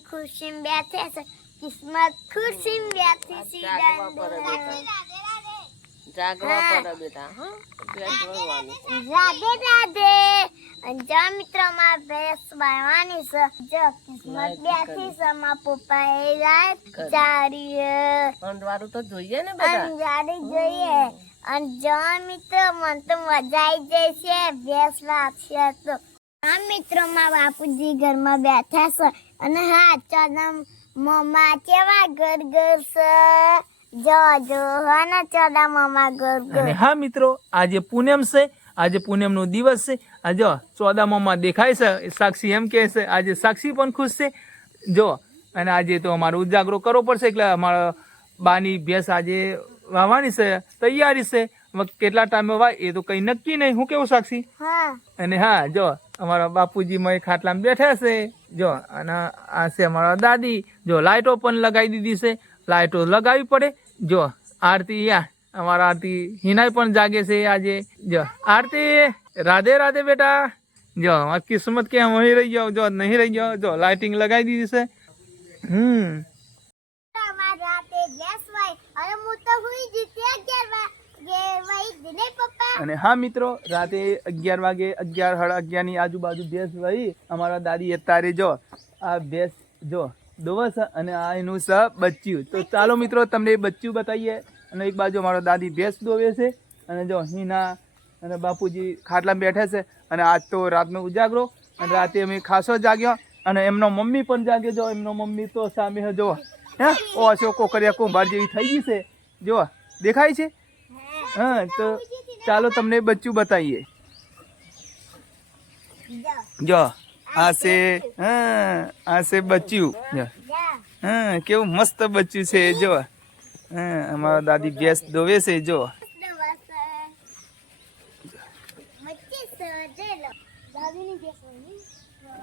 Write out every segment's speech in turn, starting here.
ખુશી ખુશી બેઠે છે કિસ્મત ખુશી બેઠી સી જાગવા પડે બેટા હા રાધે રાધે અંજા મિત્રો માં બેસ બાવાની છે જો કિસ્મત બેઠી છે માં પપ્પા એ રાત ચારી અંધવારું તો જોઈએ ને બેટા અંજારી જોઈએ અંજા મિત્રો મન તો મજા આવી જશે બેસ વાગશે તો હા મિત્રો માં બાપુજી ઘરમાં બેઠા છે અને હા ચોદમ મમ્મા કેવા ઘર ઘર છે જો જો હાના ચોદા મમ્મા ઘર ઘર અને હા મિત્રો આજે પૂનમ છે આજે પૂનમ નો દિવસ છે આ જો 14 મમ્મા દેખાય છે સાક્ષી એમ કહે છે આજે સાક્ષી પણ ખુશ છે જો અને આજે તો અમારો ઉજાગરો કરવો પડશે એટલે અમારા બાની ભેંસ આજે વાવવાની છે તૈયારી છે કેટલા ટાઈમે વાય એ તો કઈ નક્કી નહીં હું કેવું સાક્ષી હા અને હા જો અમારા બાપુજી મય ખાટલામાં બેઠા છે જો અને આ છે અમારા દાદી જો લાઈટો પણ લગાવી દીધી છે લાઈટો લગાવવી પડે જો આરતી યા અમારા આરતી હિનાઈ પણ જાગે છે આજે જો આરતી રાધે રાધે બેટા જો અમારી કિસ્મત કે વહી રહી ગયો જો નહીં રહી ગયો જો લાઇટિંગ લગાવી દીધી છે અમાર રાતે બેસ વાય અને હું તો હુઈ જીતી 11 વાગે વઈ દિને પપ્પા અને હા મિત્રો રાતે 11 વાગે 11:30 ની આજુબાજુ ભેંસ વહી અમારા દાદી અત્યારે જો આ ભેંસ જો દોવસ અને આ એનું સ બચ્યું તો ચાલો મિત્રો તમને બચ્યું બતાવીએ અને એક બાજુ અમારો દાદી ભેંસ દોવે છે અને જો હિના અને બાપુજી ખાટલામાં બેઠા છે અને આજ તો રાતનો ઉજાગરો અને રાતે અમે ખાસો જાગ્યો અને એમનો મમ્મી પણ જાગ્યો જો એમનો મમ્મી તો સામે જો હે ઓછો કોકરિયા કુંભાર જેવી થઈ ગઈ છે જો દેખાય છે હા તો ચાલો તમને બચ્ચું બતાવીએ જો આ છે હા આ છે બચ્ચું જો હા કેવું મસ્ત બચ્ચું છે જો હા અમારા દાદી ભેંસ દોવે છે જો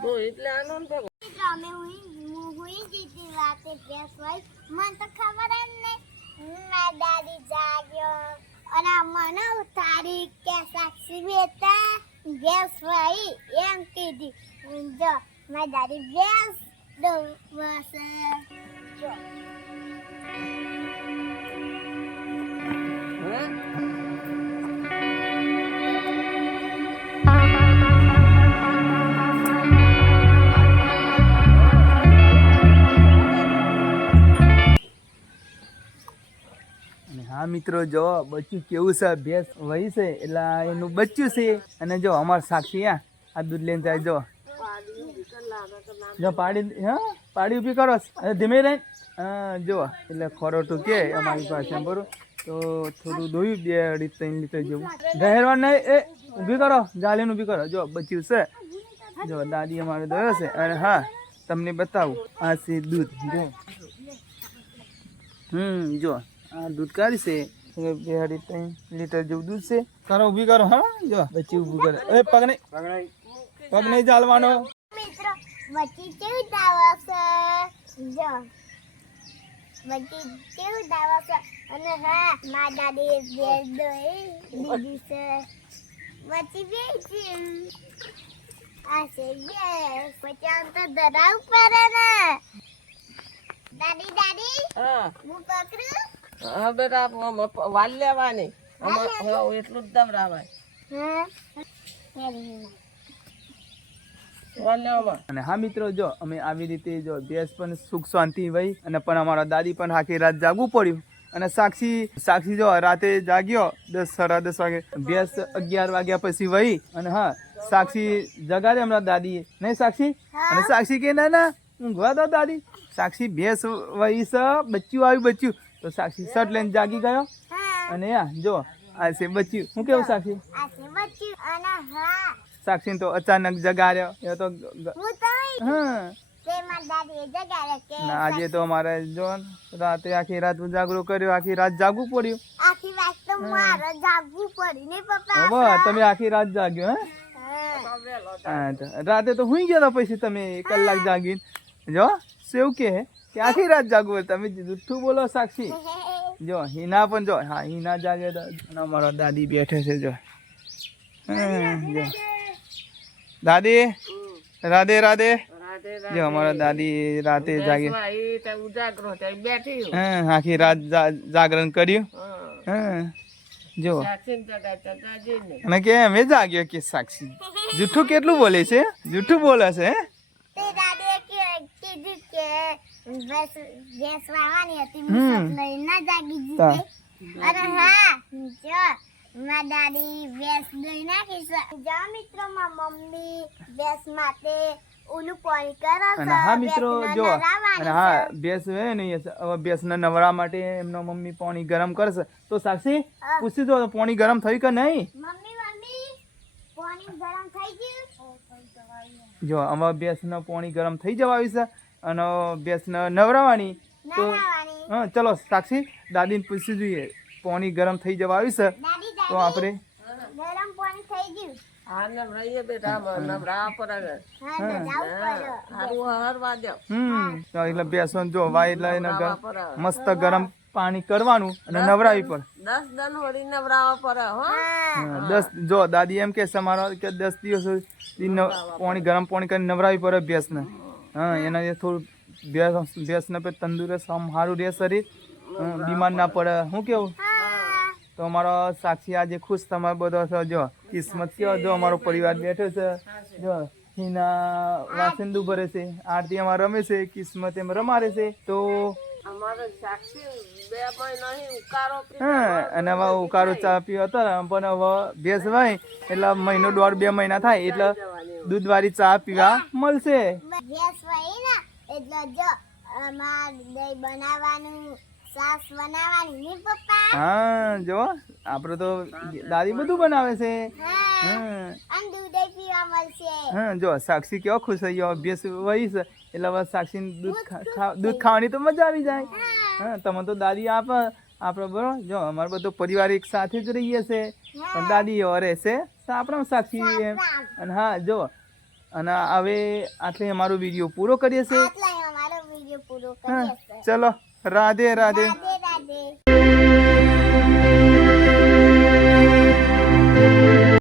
તો એટલે આનંદ થયો અમે હુઈ જીતી રાતે બેસ વાય મને તો ખબર જ નહીં મારા દાદી જાગ્યો અને મને ઉતારી કે સાક્ષી બેટા બેસ વાય એમ કીધી જો મારી દાદી બેસ દોવસ જો હા મિત્રો જો બચ્ચું કેવું છે ભેંસ વહી છે એટલે એનું બચ્ચું છે અને જો અમાર સાક્ષી આ દૂધ લઈને જાય જો પાડી હા પાડી ઊભી કરો ધીમે રહીને હા જો એટલે ખોરોટું કે અમારી પાસે બરોબર તો થોડું દોયું 2-3 લીટર જેવું ગહેરવા નહીં એ ઊભી કરો જાલીને ઊભી કરો જો બચ્ચું છે જો દાદી અમારે દોયો છે અને હા તમને બતાવું આ છે દૂધ જો જો આ દૂધ કાઢી છે 2-3 લીટર જેવું દૂધ છે કરો ઊભી કરો હા જો બચ્ચી ઊભું કરે એ પગ નહીં ચાલવાનો મિત્રો બચ્ચી કેવું દાવા છે જો બચ્ચી કેવું દાવા છે અને હા મારા દાદી ભેંસ દોઈ દીધી છે બચ્ચી બેસી આ છે બેસ પછી આમ તો ધરાવ પડે ને દાદી દાદી હા હું પકડું હા બેટા વાલ લેવાની એટલું જ દબરાવાય વાલ લેવામાં અને હા મિત્રો જો અમે આવી રીતે જો ભેંસ પણ સુખ શાંતિ વહી અને પણ અમારા દાદી પણ આખી રાત જાગવું પડ્યું અને સાક્ષી જો રાતે જાગ્યો 10-10:30 વાગે ભેંસ 11 વાગ્યા પછી વહી અને હા સાક્ષી જગાડે હમણાં દાદીએ નહીં સાક્ષી અને સાક્ષી કે ના ઊંઘવા દો દાદી સાક્ષી ભેંસ વહી છે બચ્ચું આવ્યું બચ્ચું તો સાક્ષી શર્ટ લઈને જાગી ગયો અને જો આ છે બચ્ચું હું કેવું સાક્ષી સાક્ષી તો અચાનક જગાડ્યો એ તો હા આજે તો અમારે જો રાતે આખી રાત ઉજાગરો કર્યો આખી રાત જાગવું પડ્યું તમે આખી રાત જાગ્યો હા રાતે તો હુઈ ગયા પછી તમે કલાક જાગીને જો સેવ કે આખી રાત જાગવું તમે જુઠ્ઠું બોલો સાક્ષી જો હિના પણ જો હા હિના જાગે તો અમારા દાદી બેઠે છે જો દાદી રાધે રાધે જો અમારા દાદી રાતે જાગે એ તો ઉજાગરો થાય બેઠી હું. હા આખી રાત જાગરણ કર્યું હા. હા જો સાક્ષી જઈને અને કે અમે જાગ્યો કે સાક્ષી જૂઠું કેટલું બોલે છે જૂઠું બોલે છે હે? તે દાદીએ કીધું કે ભેંસ વાવવાની હતી હમ. હું સપને ના જાગી તા. જીતે અને હા જો મારી દાદી ભેંસ દોઈ નાખી છે જો મિત્રો મારી મમ્મી ભેંસ માટે ઓલું પાણી કરે છે અને હા મિત્રો ભેંસને જો નવરાવવાની અને હા ભેંસ હે ને હવે ભેંસને નવરા માટે એમનો મમ્મી પાણી ગરમ કરશે તો સાક્ષી હા. પૂછી જો પાણી ગરમ થયું કે નહીં મમ્મી પાણી ગરમ થઈ ગયું જો હવે ભેંસને પાણી ગરમ થઈ જવા આવ્યું છે અને ભેંસને નવરાવાની તો નવરાવવાની હા ચલો સાક્ષી દાદીને પૂછી જોઈએ પાણી ગરમ થઈ જવા આવ્યું છે દાદી તો દાદી આપણે ગરમ પાણી થઈ ગયું હા નવરાઈએ બેટા નવરા પર હા તો જાવું પડે હારું હરવા દો. તો એટલે ભેંસો જો વાય એટલે એને નવરાવા પર. મસ્ત ગરમ પાણી કરવાનું અને નવરાવી પણ 10 દન હોરી નવરાવા પર હો. હા 10 જો દાદી એમ કે છે મારા કે 10 દિવસ સુધી પાણી ગરમ પાણી કરીને નવરાવી પડે ભેંસને હા એનાથી થોડું ભેંસને પછી તંદુરસ્ત આમ સારું રહે શરીર બીમાર ના પડે શું કેવું તો અમારો સાક્ષી આજે ખુશ તમારો બધો છો જો કિસ્મત કેવો જો અમારો પરિવાર બેઠો છે જો હિના વાસંદુ ભરે છે આરતી અમારે રમે છે કિસ્મત એમ રમાડે છે તો અમારે સાક્ષી 2 મહિના અહીં ઉકારો પીધો. હા અને હવે ઉકાળો ચા પીવો હતો ને પણ હવે ભેંસ હોય એટલે મહિનો 1.5-2 મહિના થાય એટલે દૂધવાળી ચા પીવા મળશે ભેંસ વહી ને એટલે જો અમાર દહીં બનાવવાનું સાસ બનાવવાની ની પપ્પા હા જો આપણે તો દાદી બધું બનાવે છે હા હા અને દૂધ પીવા મળશે હા જો સાક્ષી કેવો ખુશ થઈ ગયો ભેંસ વહી છે એટલે હવે સાક્ષી દૂધ ખાવાની તો મજા આવી જાય હા તમે તો દાદી આપે આપણે બરોબર જો અમારો બધો પરિવાર એક સાથે જ રહીએ છે પણ દાદી એવો રહેશે આપણે સાક્ષી એમ અને હા જો અને હવે આટલે અમારો વિડીયો પૂરો કરીએ છીએ આટલા અમારો વિડિયો પૂરો હા કરીએ છે ચલો રાધે રાધે રાધે રાધે